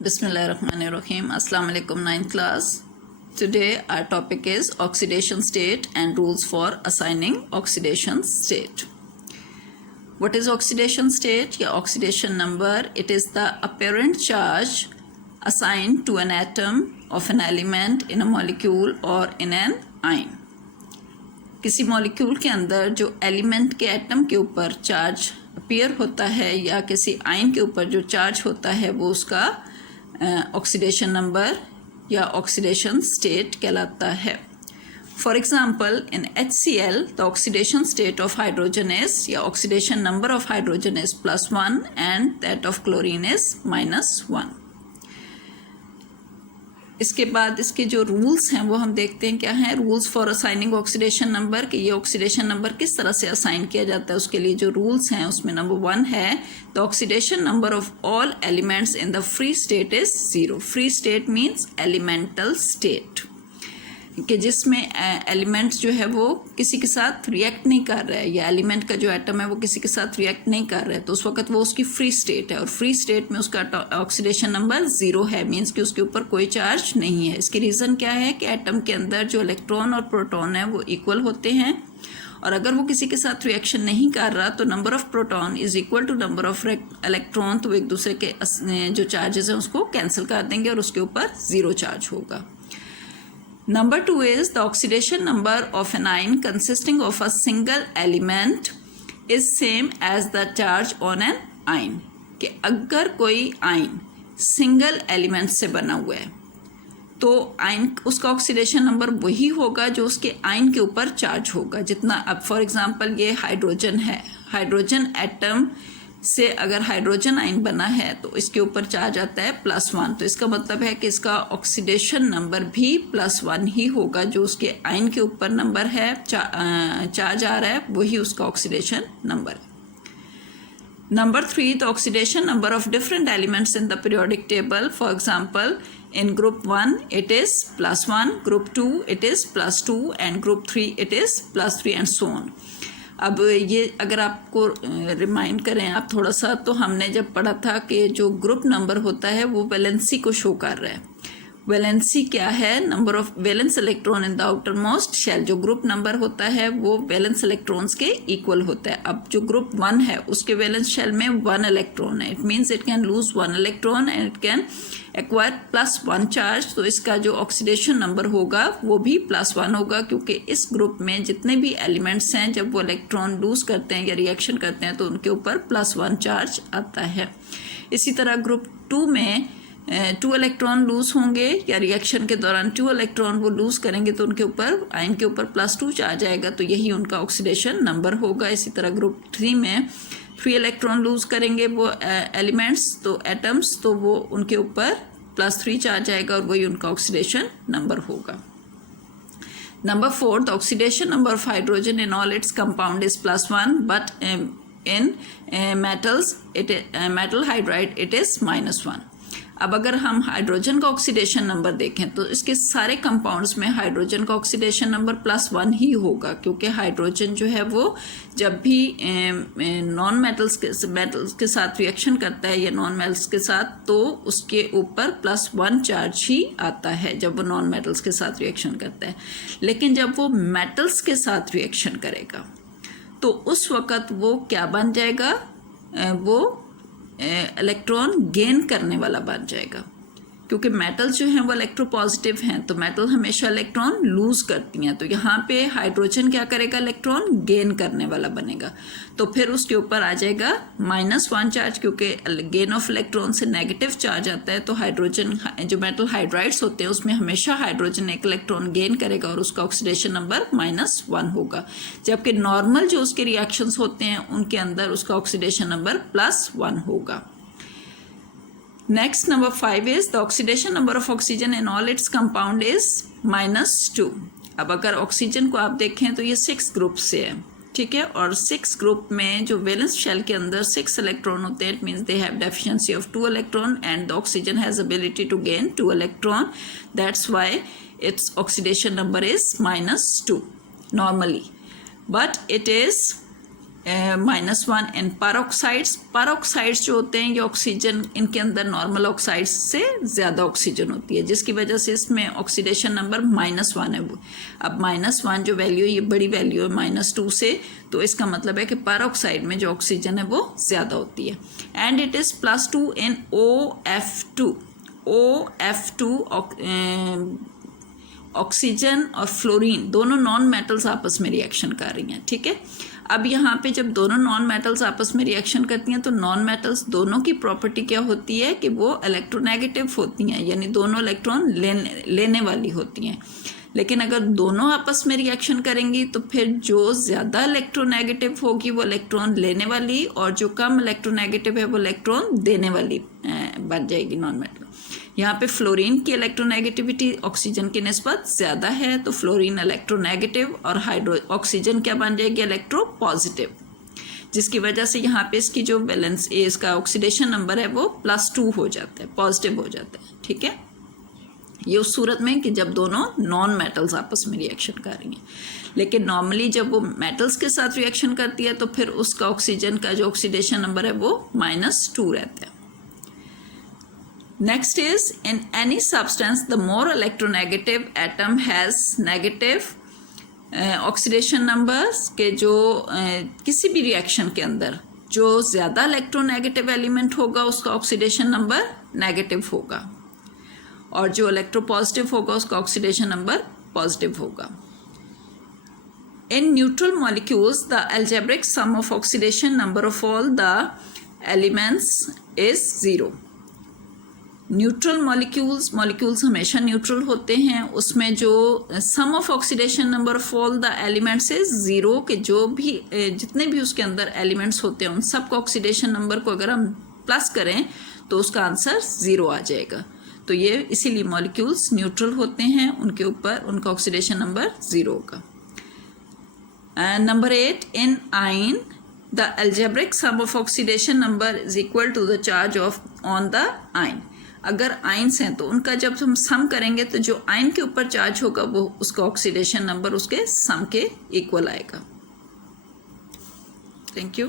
Bismillahirrahmanirrahim. Assalamu alaikum, 9th class. Today our topic is oxidation state and rules for assigning oxidation state. What is oxidation state? या oxidation number? It is the apparent charge assigned to an atom of an element in a molecule or in an ion. किसी molecule के अंदर जो element के atom के ऊपर charge appear होता है या किसी आयन के ऊपर जो चार्ज होता है वो उसका ऑक्सीडेशन नंबर या ऑक्सीडेशन स्टेट कहलाता है. For example in HCl the oxidation state of hydrogen is या oxidation number of hydrogen is +1 and that of chlorine is -1. इसके बाद इसके जो रूल्स हैं वो हम देखते हैं क्या हैं. Rules for assigning oxidation number कि ये ऑक्सीडेशन नंबर किस तरह से असाइन किया जाता है उसके लिए जो रूल्स हैं उसमें नंबर 1 है the oxidation number of all elements in the free state is 0. Free state means elemental state कि जिसमें एलिमेंट्स जो है वो किसी के साथ रिएक्ट नहीं कर रहा है या एलिमेंट का जो एटम है वो किसी के साथ रिएक्ट नहीं कर रहा है तो उस वक्त वो उसकी फ्री स्टेट है और फ्री स्टेट में उसका ऑक्सीडेशन नंबर 0 है. मीन्स कि उसके ऊपर कोई चार्ज नहीं है. इसकी रीज़न क्या है कि एटम के अंदर जो इलेक्ट्रॉन और प्रोटॉन है वो इक्वल होते हैं और अगर वो किसी के साथ रिएक्शन नहीं कर रहा तो number of proton is equal to number of electron. तो एक दूसरे के जो चार्जेस हैं उसको कैंसिल कर देंगे और उसके ऊपर 0 चार्ज होगा. Number 2 is the oxidation number of an ion consisting of a single element is same as the charge on an ion. कि अगर कोई आयन सिंगल एलिमेंट से बना हुआ है तो आयन उसका ऑक्सीडेशन नंबर वही होगा जो उसके आयन के ऊपर चार्ज होगा जितना. अब फॉर एग्जांपल ये हाइड्रोजन है. हाइड्रोजन एटम से अगर हाइड्रोजन आयन बना है तो इसके ऊपर चार्ज आता है +1. तो इसका मतलब है कि इसका ऑक्सीडेशन नंबर भी +1 ही होगा. जो उसके आयन के ऊपर नंबर है चार्ज आ रहा है वही उसका ऑक्सीडेशन नंबर है. Number 3 the oxidation number of different elements in the periodic table. For example in group 1 it is +1, group 2 it is +2 and group 3 it is +3 and so on. अब ये अगर आपको रिमाइंड करें आप थोड़ा सा तो हमने जब पढ़ा था कि जो ग्रुप नंबर होता है वो वैलेंसी को शो कर रहा है. वैलेंसी क्या है? Number of valence electron in the outermost shell. जो ग्रुप नंबर होता है वो वैलेंस इलेक्ट्रॉन्स के इक्वल होता है. अब जो ग्रुप 1 है उसके वैलेंस शेल में 1 इलेक्ट्रॉन है. It means it can lose 1 electron and it can acquire +1 charge. तो इसका जो ऑक्सीडेशन नंबर होगा वो भी +1 होगा क्योंकि इस ग्रुप में जितने भी एलिमेंट्स हैं जब वो इलेक्ट्रॉन लूज करते हैं या रिएक्शन करते हैं तो उनके ऊपर +1 चार्ज आता है. इसी तरह ग्रुप 2 में 2 इलेक्ट्रॉन लूज होंगे या रिएक्शन के दौरान 2 इलेक्ट्रॉन वो लूज करेंगे तो उनके ऊपर आयन के ऊपर +2 चार्ज आएगा तो यही उनका ऑक्सीडेशन नंबर होगा. इसी तरह ग्रुप 3 में 3 इलेक्ट्रॉन लूज करेंगे वो एलिमेंट्स तो एटम्स तो वो उनके ऊपर +3 चार्ज आएगा और वही उनका ऑक्सीडेशन नंबर होगा. Number 4 the oxidation number of hydrogen in all its compound is +1 but in metals metal hydride it is -1. अब अगर हम हाइड्रोजन का ऑक्सीडेशन नंबर देखें तो इसके सारे कंपाउंड्स में हाइड्रोजन का ऑक्सीडेशन नंबर +1 ही होगा क्योंकि हाइड्रोजन जो है वो जब भी नॉन मेटल्स के साथ रिएक्शन करता है या नॉन मेटल्स के साथ तो उसके ऊपर +1 चार्ज ही आता है जब वो नॉन मेटल्स के साथ रिएक्शन करता है. लेकिन जब वो मेटल्स के साथ रिएक्शन करेगा तो उस वक़्त वो क्या बन जाएगा? वो इलेक्ट्रॉन गेन करने वाला बन जाएगा क्योंकि मेटल्स जो हैं वो इलेक्ट्रोपॉजिटिव हैं तो मेटल हमेशा इलेक्ट्रॉन लूज करती हैं. तो यहाँ पे हाइड्रोजन क्या करेगा? इलेक्ट्रॉन गेन करने वाला बनेगा. तो फिर उसके ऊपर आ जाएगा -1 चार्ज क्योंकि गेन ऑफ इलेक्ट्रॉन से नेगेटिव चार्ज आता है. तो हाइड्रोजन जो मेटल हाइड्राइड्स होते हैं उसमें हमेशा हाइड्रोजन एक इलेक्ट्रॉन गेन करेगा और उसका ऑक्सीडेशन नंबर -1 होगा. जबकि नॉर्मल जो उसके रिएक्शंस होते हैं उनके अंदर उसका ऑक्सीडेशन नंबर +1 होगा. Next number 5 is the oxidation number of oxygen in all its compound is -2. अब अगर ऑक्सीजन को आप देखें तो ये 6 ग्रुप से है. ठीक है. और 6 ग्रुप में जो वैलेंस शेल के अंदर 6 इलेक्ट्रॉन होते हैं. It means they have deficiency of 2 electron and the oxygen has ability to gain 2 electron. That's why its oxidation number is -2 normally. But it is -1 in peroxides. Peroxides जो होते हैं ये oxygen, इनके अंदर नॉर्मल ऑक्साइड्स से ज़्यादा oxygen होती है, जिसकी वजह से इसमें ऑक्सीडेशन नंबर -1 है। अब -1 जो वैल्यू है ये बड़ी वैल्यू है -2 से, तो इसका मतलब है कि परऑक्साइड में जो ऑक्सीजन है वो ज़्यादा होती है। And it is +2 in OF2। OF2 oxygen और फ्लोरीन दोनों नॉन मेटल्स आपस में रिएक्शन कर रही हैं, ठीक है। अब यहाँ पे जब दोनों नॉन मेटल्स आपस में रिएक्शन करती हैं तो नॉन मेटल्स दोनों की प्रॉपर्टी क्या होती है कि वो इलेक्ट्रोनेगेटिव होती हैं, यानी दोनों इलेक्ट्रॉन लेने वाली होती हैं। लेकिन अगर दोनों आपस में रिएक्शन करेंगी तो फिर जो ज़्यादा इलेक्ट्रोनेगेटिव होगी वो इलेक्ट्रॉन लेने वाली, और जो कम इलेक्ट्रोनेगेटिव है वो इलेक्ट्रॉन देने वाली बन जाएगी नॉन मेटल। यहाँ पे फ्लोरीन की इलेक्ट्रोनेगेटिविटी ऑक्सीजन की निस्बत ज़्यादा है, तो फ्लोरीन इलेक्ट्रोनेगेटिव और ऑक्सीजन क्या बन जाएगी, इलेक्ट्रो पॉजिटिव, जिसकी वजह से यहाँ पे इसकी जो वैलेंस इसका ऑक्सीडेशन नंबर है वो +2 हो जाता है, पॉजिटिव हो जाता है, ठीक है। ये उस सूरत में कि जब दोनों नॉन मेटल्स आपस में रिएक्शन कर रही हैं। लेकिन नॉर्मली जब वो मेटल्स के साथ रिएक्शन करती है तो फिर उसका ऑक्सीजन का जो ऑक्सीडेशन नंबर है वो -2 रहता है। Next is, in any substance the more electronegative atom has negative oxidation numbers, के जो किसी भी रिएक्शन के अंदर जो ज़्यादा इलेक्ट्रोनेगेटिव एलिमेंट होगा उसका ऑक्सीडेशन नंबर नेगेटिव होगा, और जो इलेक्ट्रोपॉजिटिव होगा उसका ऑक्सीडेशन नंबर पॉजिटिव होगा। In neutral molecules the algebraic sum of oxidation number of all the elements is 0। Neutral molecules हमेशा न्यूट्रल होते हैं, उसमें जो sum of oxidation number of all the elements is 0, के जो भी जितने भी उसके अंदर एलिमेंट्स होते हैं उन सब का ऑक्सीडेशन नंबर को अगर हम प्लस करें तो उसका आंसर 0 आ जाएगा। तो ये इसीलिए मॉलिक्यूल्स न्यूट्रल होते हैं, उनके ऊपर उनका ऑक्सीडेशन नंबर 0 होगा। Number 8, in ion the algebraic sum of oxidation number is equal to the charge of on the ion. अगर आयन्स हैं तो उनका जब हम सम करेंगे तो जो आयन के ऊपर चार्ज होगा वो उसका ऑक्सीडेशन नंबर उसके सम के इक्वल आएगा। Thank you.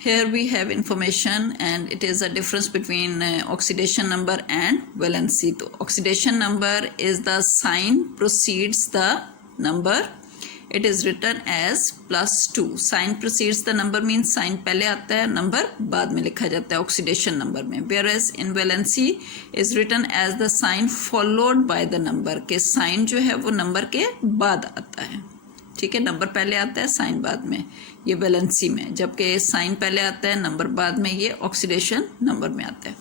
Here we have information and it is a difference between oxidation number and valency. तो oxidation number is the sign precedes the number. It is written as +2. Sign precedes the number means sign पहले आता है, number बाद में लिखा जाता है oxidation number में. Whereas in valency is written as the sign followed by the number, के sign जो है वो number के बाद आता है, ठीक है। नंबर पहले आता है, साइन बाद में, ये वैलेंसी में, जबकि साइन पहले आता है, नंबर बाद में, ये ऑक्सीडेशन नंबर में आता है।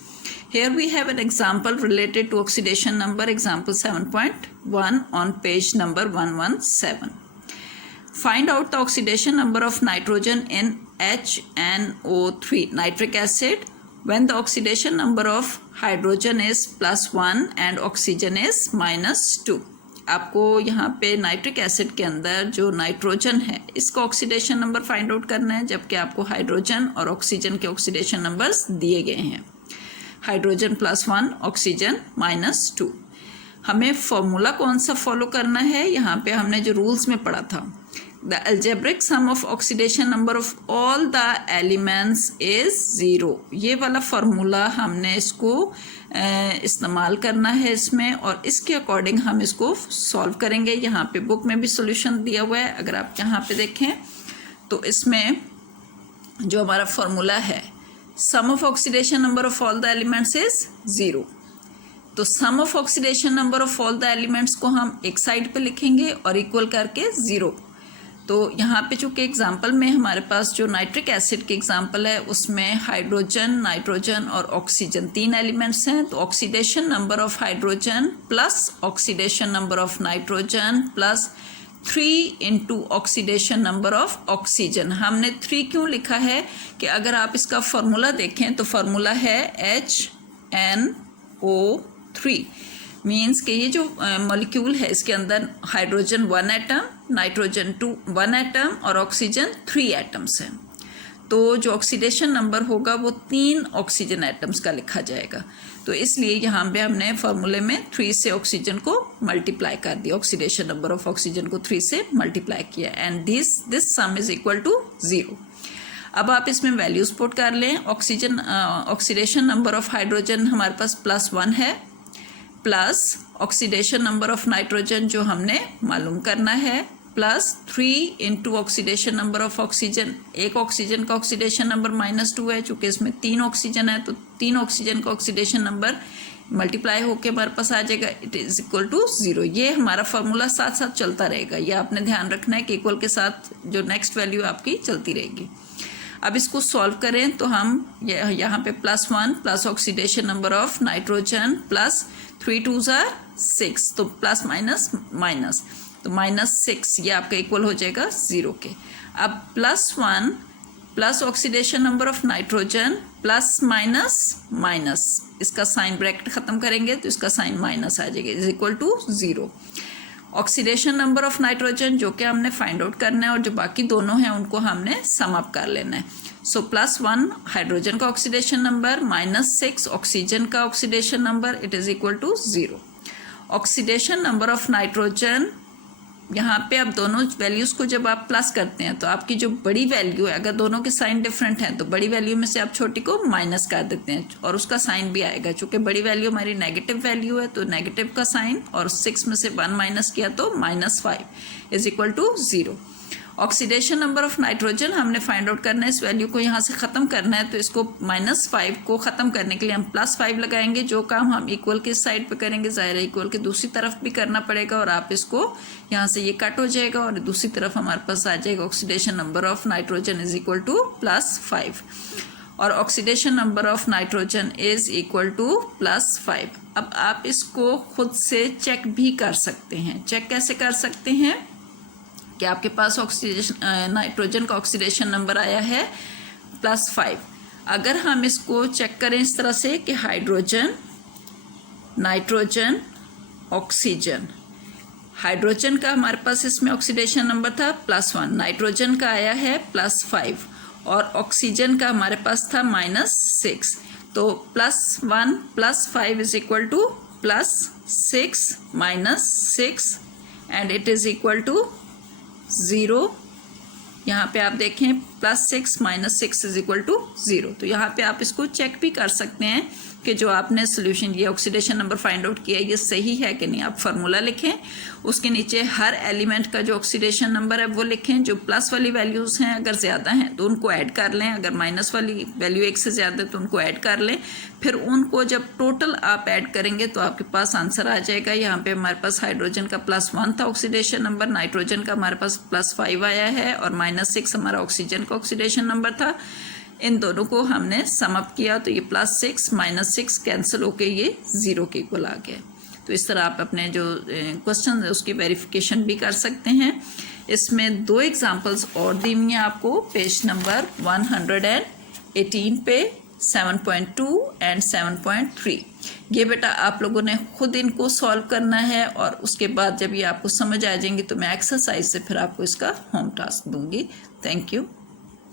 Here we have an example related to oxidation number, example 7.1 on page number 117. Find out the oxidation number of nitrogen in HNO3 nitric acid when the oxidation number of hydrogen is +1 and oxygen is -2. आपको यहाँ पे nitric acid के अंदर जो nitrogen है इसका oxidation number find out करना है, जबकि आपको हाइड्रोजन और ऑक्सीजन के ऑक्सीडेशन नंबर्स दिए गए हैं। Hydrogen +1, oxygen -2। हमें फॉर्मूला कौन सा फॉलो करना है, यहाँ पे हमने जो रूल्स में पढ़ा था, the algebraic sum of oxidation number of all the elements is 0। ये वाला फार्मूला हमने इसको इस्तेमाल करना है इसमें, और इसके अकॉर्डिंग हम इसको सॉल्व करेंगे। यहाँ पे बुक में भी सॉल्यूशन दिया हुआ है, अगर आप यहाँ पे देखें तो इसमें जो हमारा फार्मूला है, sum of oxidation number of all the elements is 0। तो sum of oxidation number of all the elements को हम एक साइड पे लिखेंगे और इक्वल करके 0। तो यहाँ पे चूँकि एग्जाम्पल में हमारे पास जो नाइट्रिक एसिड की एग्जाम्पल है उसमें हाइड्रोजन, नाइट्रोजन और ऑक्सीजन 3 एलिमेंट्स हैं, तो oxidation number of hydrogen plus oxidation number of nitrogen plus 3 into oxidation number of oxygen. हमने 3 क्यों लिखा है कि अगर आप इसका फार्मूला देखें तो फार्मूला है HNO3, मीन्स कि ये जो मॉलिक्यूल है इसके अंदर हाइड्रोजन 1 एटम, नाइट्रोजन 1 एटम और ऑक्सीजन 3 एटम्स हैं। तो जो ऑक्सीडेशन नंबर होगा वो 3 ऑक्सीजन एटम्स का लिखा जाएगा। तो इसलिए यहाँ पे हमने फॉर्मूले में 3 से ऑक्सीजन को मल्टीप्लाई कर दिया, ऑक्सीडेशन नंबर ऑफ ऑक्सीजन को 3 से मल्टीप्लाई किया, and this sum is equal to 0। अब आप इसमें वैल्यूज पुट कर लें। ऑक्सीडेशन नंबर ऑफ हाइड्रोजन हमारे पास +1 है, plus oxidation number of nitrogen जो हमने मालूम करना है, +3 into oxidation number of oxygen. एक ऑक्सीजन का ऑक्सीडेशन नंबर -2 है, चूँकि इसमें 3 ऑक्सीजन है तो 3 ऑक्सीजन का ऑक्सीडेशन नंबर मल्टीप्लाई होके हमारे पास आ जाएगा, इट इज इक्वल टू 0। ये हमारा फार्मूला साथ साथ चलता रहेगा, ये आपने ध्यान रखना है कि इक्वल के साथ जो नेक्स्ट वैल्यू आपकी चलती रहेगी। अब इसको सॉल्व करें तो हम यहाँ पे +1 plus oxidation number of nitrogen plus 3 2s are 6, तो प्लस माइनस माइनस, तो -6 ये आपका इक्वल हो जाएगा 0 के। अब +1 plus oxidation number of nitrogen plus minus minus, इसका साइन ब्रैकेट ख़त्म करेंगे तो इसका साइन माइनस आ जाएगा, is equal to 0। Oxidation number of nitrogen जो कि हमने फाइंड आउट करना है और जो बाकी दोनों हैं उनको हमने सम अप कर लेना है। सो +1 हाइड्रोजन का ऑक्सीडेशन नंबर -6 ऑक्सीजन का oxidation number, it is equal to 0। Oxidation number of nitrogen, यहाँ पे अब दोनों वैल्यूज़ को जब आप प्लस करते हैं तो आपकी जो बड़ी वैल्यू है, अगर दोनों के साइन डिफरेंट हैं तो बड़ी वैल्यू में से आप छोटी को माइनस कर देते हैं और उसका साइन भी आएगा। चूँकि बड़ी वैल्यू हमारी नेगेटिव वैल्यू है तो नेगेटिव का साइन, और 6 में से 1 माइनस किया तो -5 is equal to 0। Oxidation number of nitrogen हमने फाइंड आउट करना है, इस वैल्यू को यहाँ से ख़त्म करना है, तो इसको -5 को ख़त्म करने के लिए हम +5 लगाएंगे। जो काम हम इक्वल के साइड पे करेंगे ज़ाहिर है इक्वल के दूसरी तरफ भी करना पड़ेगा, और आप इसको यहाँ से ये कट हो जाएगा और दूसरी तरफ हमारे पास आ जाएगा oxidation number of nitrogen is equal to +5, और oxidation number of nitrogen is equal to +5। अब आप इसको खुद से चेक भी कर सकते हैं। चेक कैसे कर सकते हैं कि आपके पास ऑक्सीडेशन नाइट्रोजन का ऑक्सीडेशन नंबर आया है +5। अगर हम इसको चेक करें इस तरह से कि हाइड्रोजन, नाइट्रोजन, ऑक्सीजन, हाइड्रोजन का हमारे पास इसमें ऑक्सीडेशन नंबर था +1, नाइट्रोजन का आया है +5 और ऑक्सीजन का हमारे पास था -6, तो +1 +5 is equal to +6 -6 and it is equal to 0। यहाँ पे आप देखें +6 -6 इज इक्वल टू 0। तो यहाँ पे आप इसको चेक भी कर सकते हैं कि जो आपने सोल्यूशन ये ऑक्सीडेशन नंबर फाइंड आउट किया ये सही है कि नहीं। आप फार्मूला लिखें, उसके नीचे हर एलिमेंट का जो ऑक्सीडेशन नंबर है वो लिखें। जो प्लस वाली वैल्यूज़ हैं अगर ज़्यादा हैं तो उनको ऐड कर लें, अगर माइनस वाली वैल्यू 1 से ज़्यादा है तो उनको ऐड कर लें। फिर उनको जब टोटल आप ऐड करेंगे तो आपके पास आंसर आ जाएगा। यहाँ पे हमारे पास हाइड्रोजन का +1 था ऑक्सीडेशन नंबर, नाइट्रोजन का हमारे पास +5 आया है और -6 हमारा ऑक्सीजन का ऑक्सीडेशन नंबर था। इन दोनों को हमने सम अप किया तो ये +6 -6 कैंसिल होके ये 0 के इक्वल आ गया। तो इस तरह आप अपने जो क्वेश्चन है उसकी वेरिफिकेशन भी कर सकते हैं। इसमें 2 एग्जांपल्स और दी हुई हैं आपको पेज नंबर 118 पे 7.2 एंड 7.3। ये बेटा आप लोगों ने खुद इनको सॉल्व करना है और उसके बाद जब ये आपको समझ आ जाएंगी तो मैं एक्सरसाइज से फिर आपको इसका होम टास्क दूंगी। Thank you.